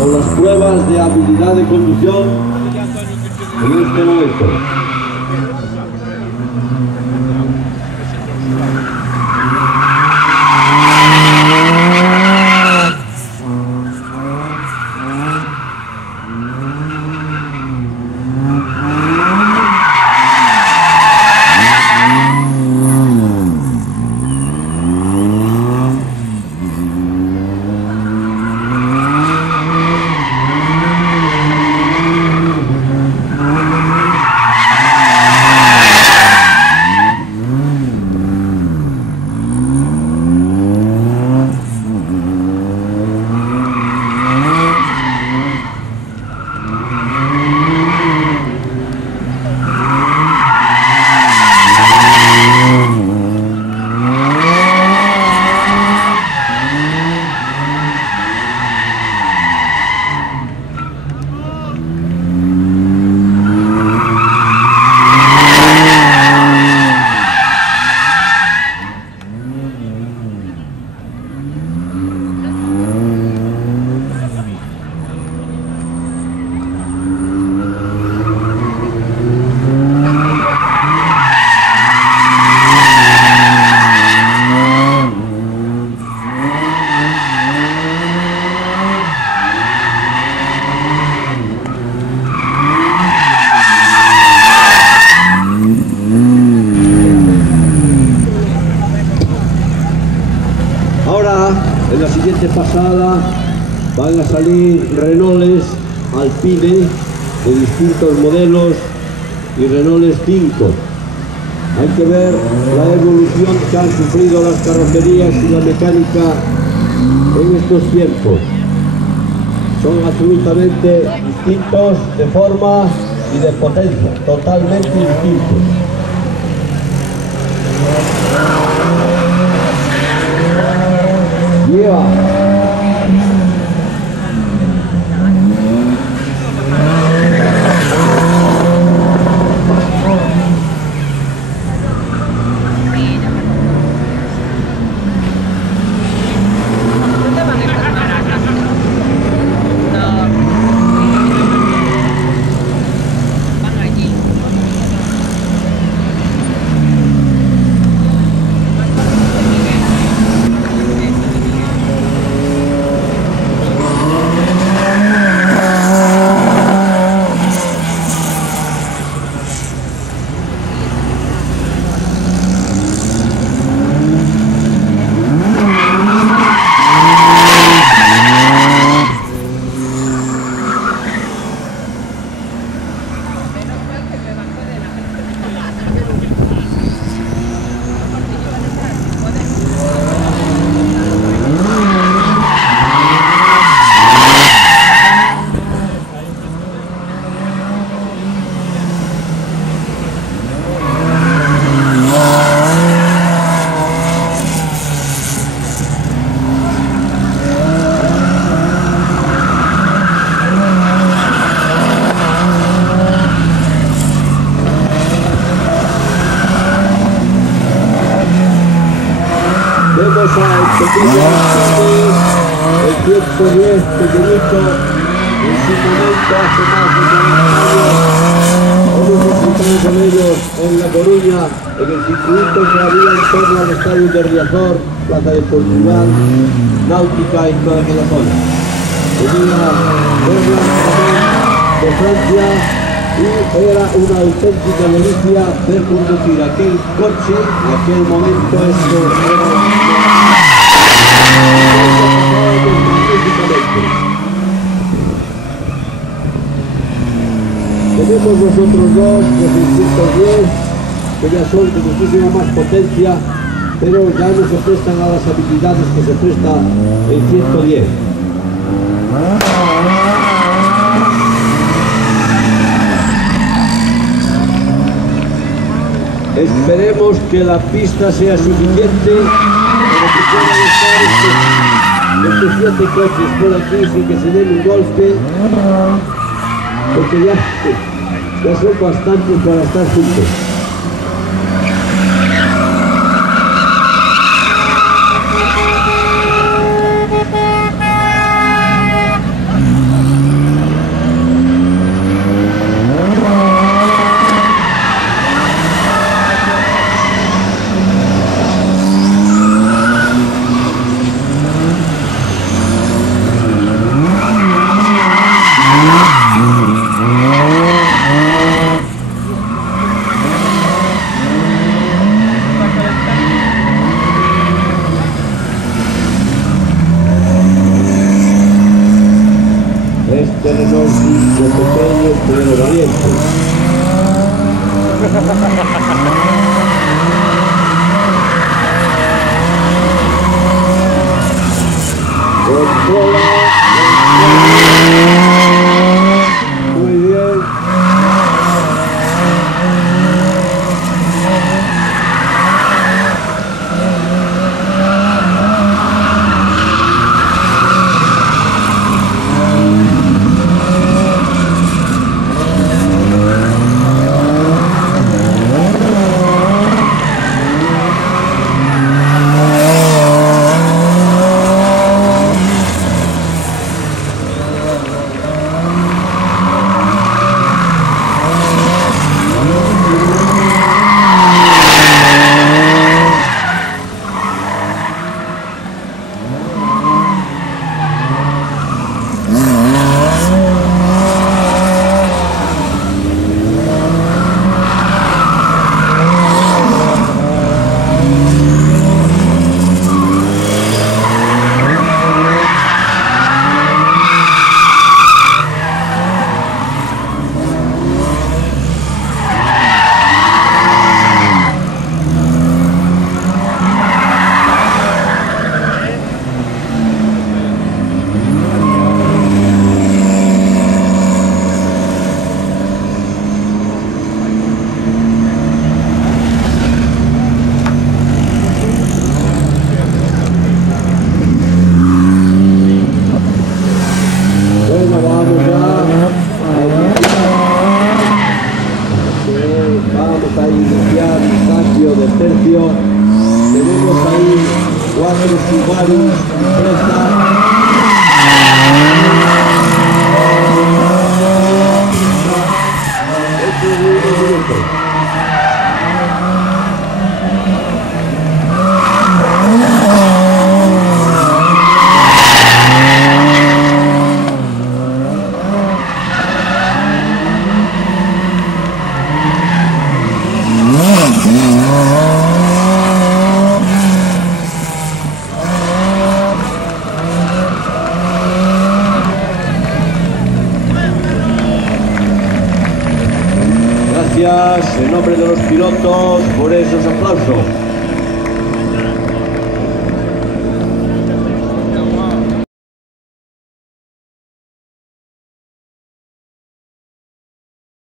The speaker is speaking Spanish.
con las pruebas de habilidad de conducción en este momento. En la siguiente pasada van a salir Renaults Alpine de distintos modelos y Renaults 5. Hay que ver la evolución que han sufrido las carrocerías y la mecánica en estos tiempos. Son absolutamente distintos de forma y de potencia, totalmente distintos. El 110 pequeñito en su momento hace más de 40 años hemos disfrutado con ellos en La Coruña, en el circuito que había en torno al estadio de Riazor, Plaza de Portugal, Náutica y toda aquella zona. Venía de Francia y era una auténtica delicia ver conducir aquel coche en aquel momento. Esto era tenemos nosotros dos, los 610, que ya son de muchísima más potencia, pero ya no se prestan a las habilidades que se presta el 110. Esperemos que la pista sea suficiente para que puedan estar estos 7 coches por aquí sin que se den un golpe, porque ya son bastantes para estar juntos. este Renault 5 pequeño pero valiente. Controla. Muy bien. Vamos a iniciar el cambio de tercio. Tenemos ahí 4 Subaru Impreza. Gracias en nombre de los pilotos por esos aplausos.